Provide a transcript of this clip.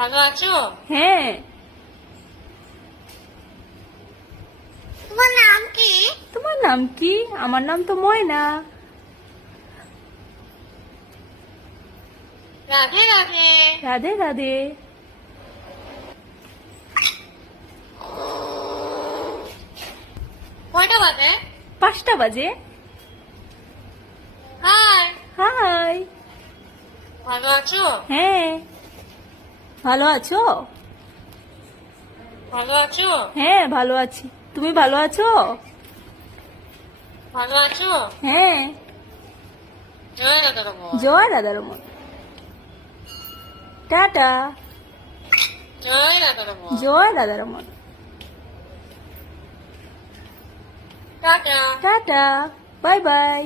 ভালো আছো? হ্যাঁ। তোমার নাম কি? তোমার নাম কি? আমার নাম তো ময়না। রাধে রাধে। রাধে রাধে। কয়টা বাজে? 5টা বাজে। Hi, hi. ভালো আছো? হ্যাঁ। ভালো আছো? ভালো আছো? হ্যাঁ ভালো আছি। তুমি ভালো আছো? ভালো আছো? হ্যাঁ। জয় রাধা রমন। জয় রাধারমন। টাটা। জয় রাধা রমন। জয় Radharaman. Tata. Tata. Bye by.